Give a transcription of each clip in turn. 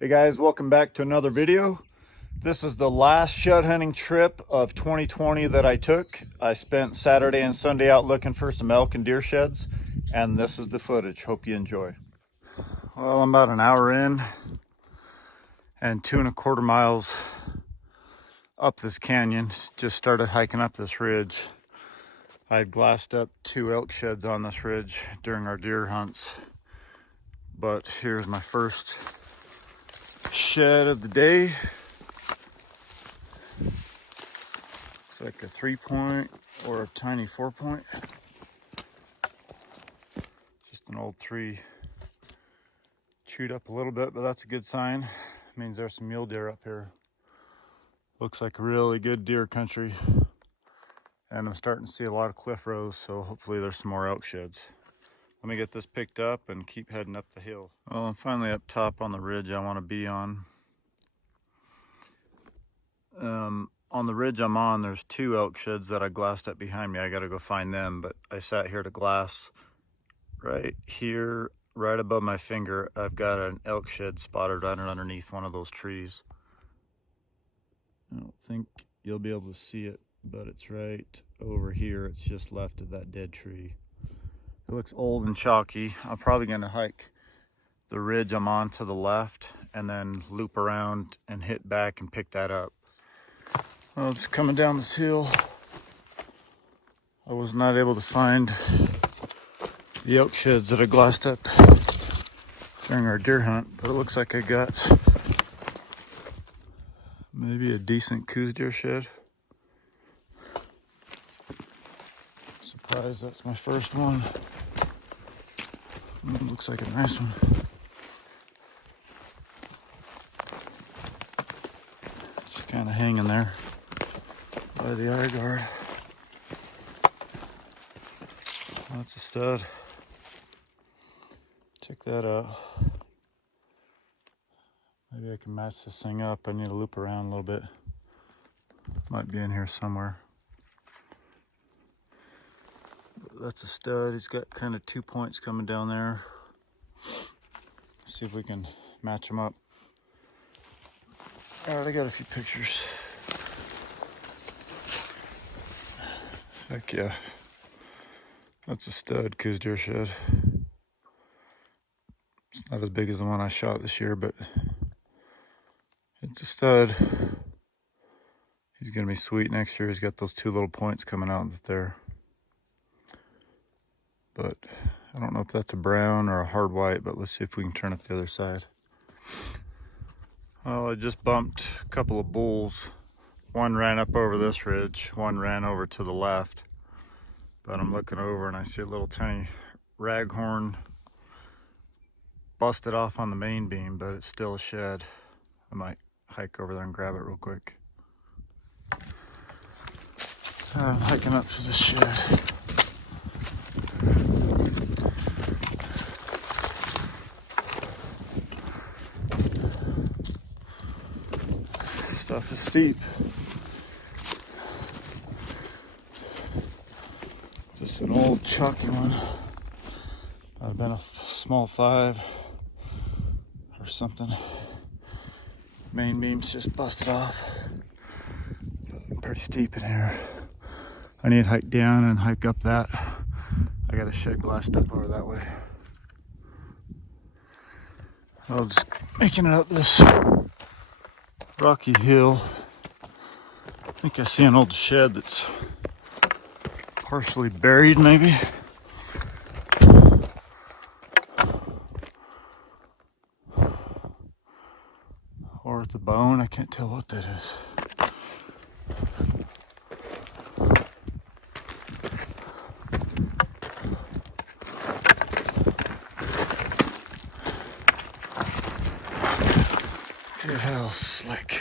Hey guys, welcome back to another video. This is the last shed hunting trip of 2020 that I took. I spent Saturday and Sunday out looking for some elk and deer sheds, and this is the footage. Hope you enjoy. Well, I'm about an hour in and 2.25 miles up this canyon. Just started hiking up this ridge. I had glassed up 2 elk sheds on this ridge during our deer hunts, but here's my first shed of the day. It's like a 3-point or a tiny 4-point. Just an old 3, chewed up a little bit, but that's a good sign. It means there's some mule deer up here. Looks like really good deer country. And I'm starting to see a lot of cliff rows, so hopefully there's some more elk sheds. Let me get this picked up and keep heading up the hill. Well, I'm finally up top on the ridge I want to be on. On the ridge I'm on, there's 2 elk sheds that I glassed up behind me. I gotta go find them, but I sat here to glass. Right here, right above my finger, I've got an elk shed spotted right underneath one of those trees. I don't think you'll be able to see it, but it's right over here. It's just left of that dead tree. It looks old and chalky. I'm probably gonna hike the ridge I'm on to the left and then loop around and hit back and pick that up. Well, just coming down this hill, I was not able to find the elk sheds that I glassed up during our deer hunt, but it looks like I got maybe a decent coos deer shed. Surprised that's my first one. Looks like a nice one. Just kind of hanging there by the eye guard. That's a stud. Check that out. Maybe I can match this thing up. I need to loop around a little bit. Might be in here somewhere. But that's a stud. He's got kind of 2 points coming down there. See if we can match them up. All right, I got a few pictures. Heck yeah. That's a stud coos deer shed. It's not as big as the one I shot this year, but it's a stud. He's gonna be sweet next year. He's got those 2 little points coming out there. But I don't know if that's a brown or a hard white, but let's see if we can turn up the other side. Well, I just bumped a couple of bulls. One ran up over this ridge, one ran over to the left. But I'm looking over and I see a little tiny raghorn busted off on the main beam, but it's still a shed. I might hike over there and grab it real quick. I'm hiking up to this shed. Stuff is steep. Just an old chalky one. Might have been a small 5 or something. Main beam's just busted off. Pretty steep in here. I need to hike down and hike up that. I got a shed glassed up over that way. I'm just making it up this rocky hill. I think I see an old shed that's partially buried, maybe. Or it's a bone. I can't tell what that is. Look at how slick.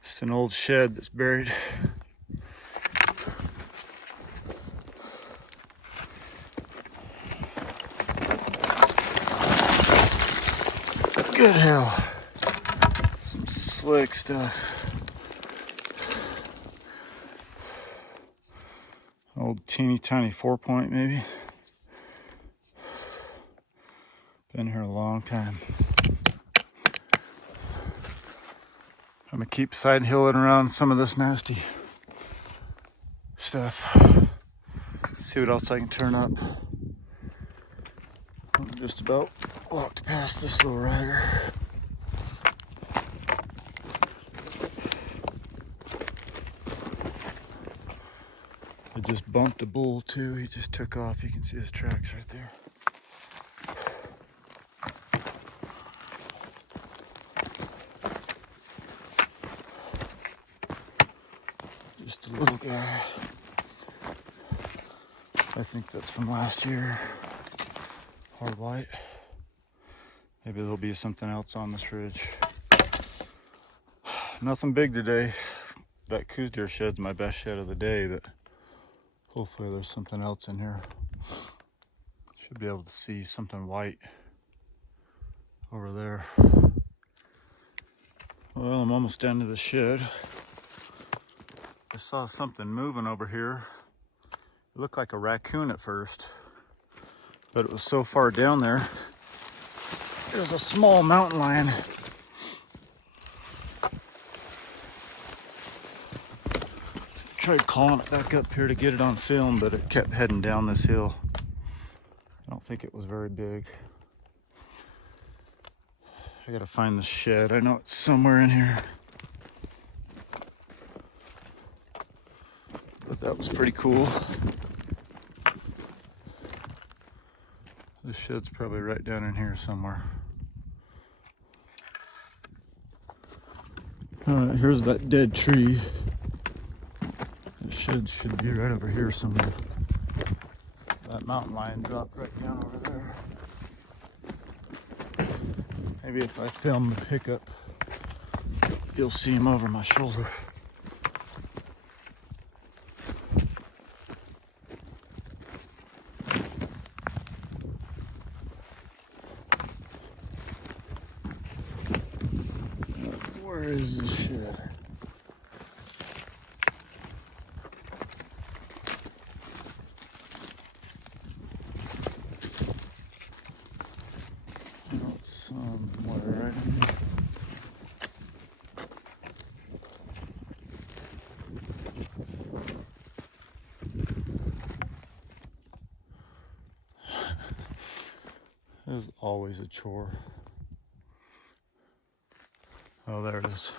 It's an old shed that's buried. Good hell. Some slick stuff. Old teeny tiny 4-point maybe. Been here a long time. I'm gonna keep side hilling around some of this nasty stuff. See what else I can turn up. I'm just about walked past this little ragger. I just bumped a bull too. He just took off. You can see his tracks right there. Just a little guy. I think that's from last year. Hard white. Maybe there'll be something else on this ridge. Nothing big today. That coos deer shed's my best shed of the day, but hopefully there's something else in here. Should be able to see something white over there. Well, I'm almost down to the shed. I saw something moving over here. It looked like a raccoon at first, but it was so far down there. There's a small mountain lion. Tried calling it back up here to get it on film, but it kept heading down this hill. I don't think it was very big. I gotta find the shed. I know it's somewhere in here. But that was pretty cool. The shed's probably right down in here somewhere. All right, here's that dead tree. The shed should be right over here somewhere. That mountain lion dropped right down over there. Maybe if I film the pickup, you'll see him over my shoulder. Where is this shed? Somewhere right in here. This is always a chore. Oh, there it is.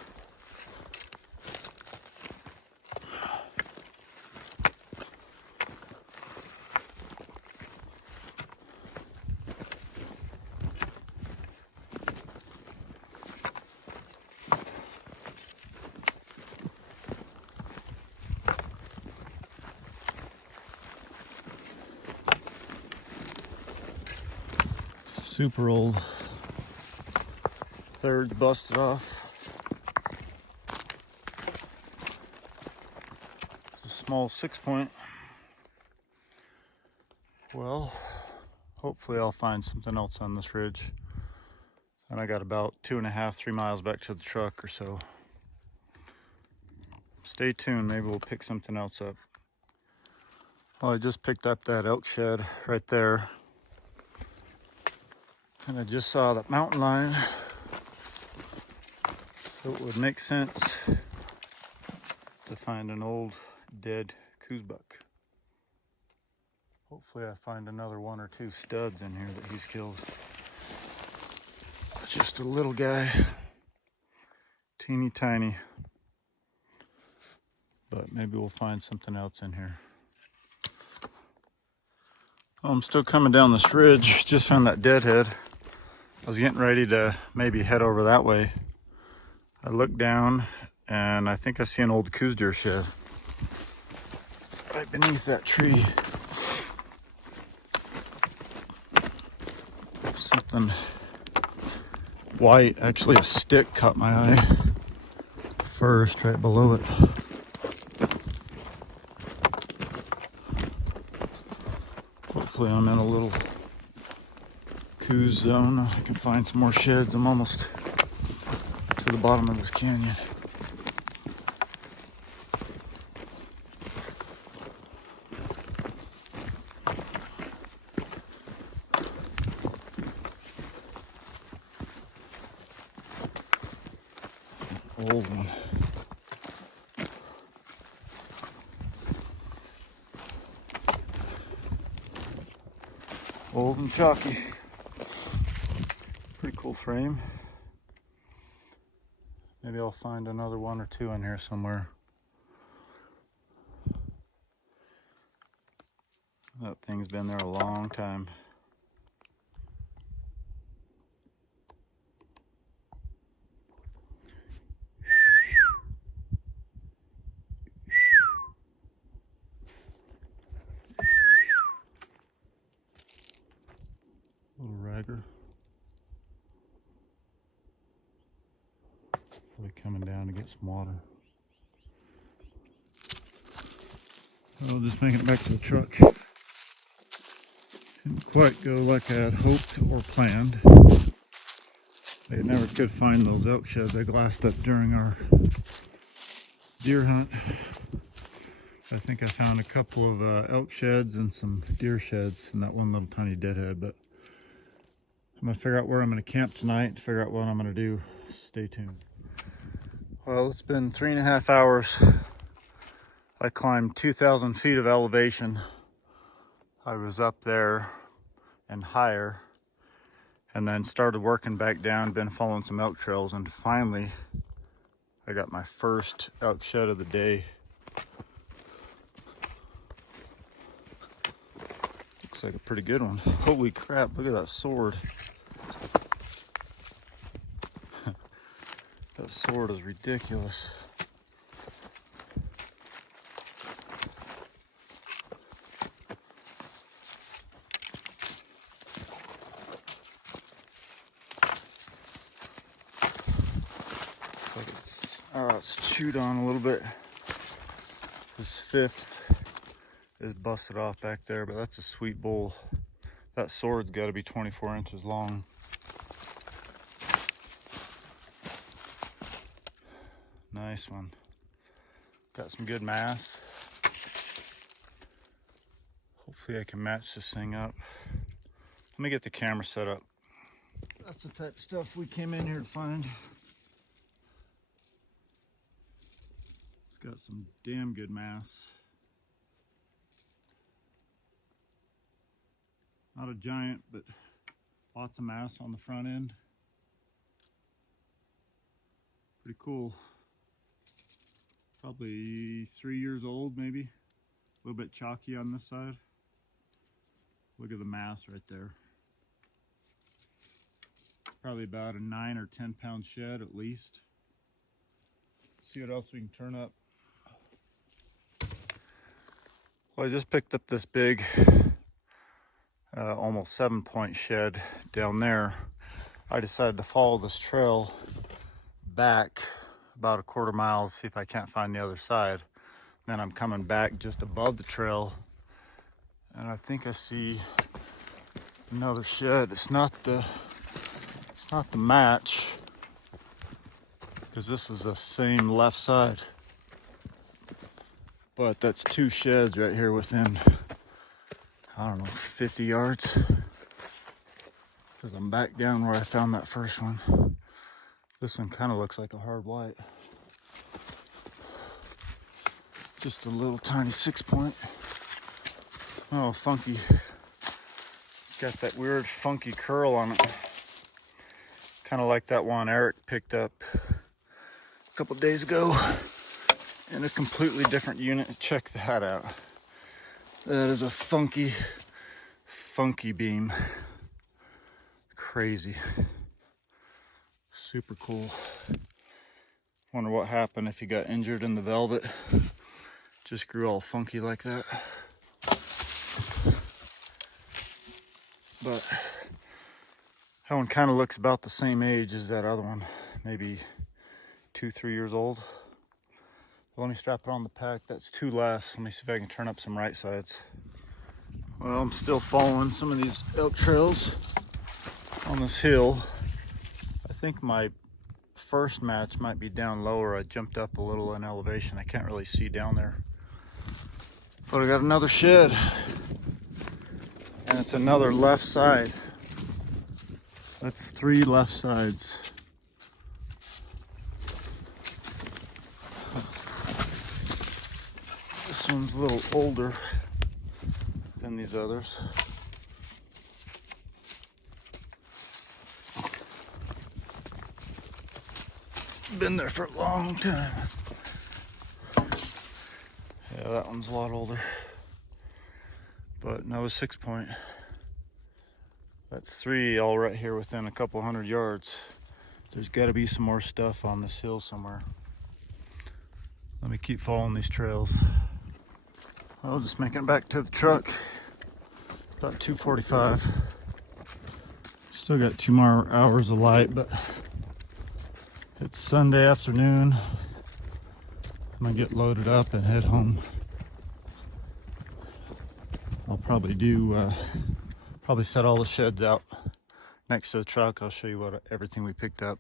Super old. Third's busted off. A small 6-point. Well, hopefully I'll find something else on this ridge. And I got about 2.5, 3 miles back to the truck or so. Stay tuned, maybe we'll pick something else up. Well, I just picked up that elk shed right there. And I just saw that mountain lion. So it would make sense to find an old dead coos buck. Hopefully I find another 1 or 2 studs in here that he's killed. Just a little guy, teeny tiny. But maybe we'll find something else in here. Well, I'm still coming down this ridge. Just found that deadhead. I was getting ready to maybe head over that way. I look down and I think I see an old coos deer shed right beneath that tree. Something white, actually a stick caught my eye first, right below it. Hopefully I'm in a little coos zone. I can find some more sheds. I'm almost to the bottom of this canyon. old one. Old and chalky. Pretty cool frame. Maybe I'll find another one or two in here somewhere. That thing's been there a long time. Little ragger. Probably coming down to get some water. Well, just making it back to the truck. Didn't quite go like I had hoped or planned. I never could find those elk sheds I glassed up during our deer hunt. I think I found a couple of elk sheds and some deer sheds and that one little tiny deadhead, but I'm gonna figure out where I'm gonna camp tonight, figure out what I'm gonna do. Stay tuned. Well, it's been 3.5 hours. I climbed 2,000 feet of elevation. I was up there and higher, and then started working back down, been following some elk trails, and finally I got my first elk shed of the day. Looks like a pretty good one. Holy crap, look at that sword. That sword is ridiculous. It's chewed on a little bit. This fifth is busted off back there, but that's a sweet bull. That sword's got to be 24 inches long. Nice one. Got some good mass. Hopefully I can match this thing up. Let me get the camera set up. That's the type of stuff we came in here to find. It's got some damn good mass. Not a giant, but lots of mass on the front end. Pretty cool. Probably 3 years old, maybe. A little bit chalky on this side. Look at the mass right there. Probably about a 9 or 10 pound shed at least. See what else we can turn up. Well, I just picked up this big, almost 7-point shed down there. I decided to follow this trail back about a quarter mile to see if I can't find the other side. Then I'm coming back just above the trail, and I think I see another shed. It's not the match, because this is the same left side. But that's 2 sheds right here within, I don't know, 50 yards. Because I'm back down where I found that first one. This one kind of looks like a hard white. Just a little tiny 6-point. Oh, funky. It's got that weird funky curl on it. Kind of like that one Eric picked up a couple days ago in a completely different unit. Check that out. That is a funky beam. Crazy. Super cool. Wonder what happened if he got injured in the velvet. Just grew all funky like that. But that one kind of looks about the same age as that other one. Maybe 2-3 years old. Let me strap it on the pack. That's 2 left. Let me see if I can turn up some right sides. Well, I'm still following some of these elk trails on this hill. I think my first match might be down lower. I jumped up a little in elevation. I can't really see down there. But I got another shed. And it's another left side. That's 3 left sides. This one's a little older than these others. Been there for a long time. Yeah, that one's a lot older. But no 6-point. That's 3 all right here within a couple hundred yards. There's got to be some more stuff on this hill somewhere. Let me keep following these trails. I'll just making it back to the truck. About 2:45. Still got 2 more hours of light, but it's Sunday afternoon. I'm gonna get loaded up and head home. I'll probably set all the sheds out next to the truck. I'll show you everything we picked up.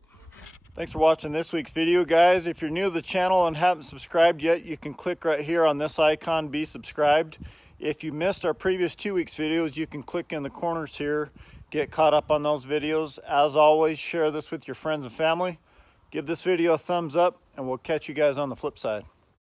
Thanks for watching this week's video, guys. If you're new to the channel and haven't subscribed yet, you can click right here on this icon, be subscribed. If you missed our previous 2 weeks videos, you can click in the corners here, get caught up on those videos. As always, share this with your friends and family. Give this video a thumbs up, and we'll catch you guys on the flip side.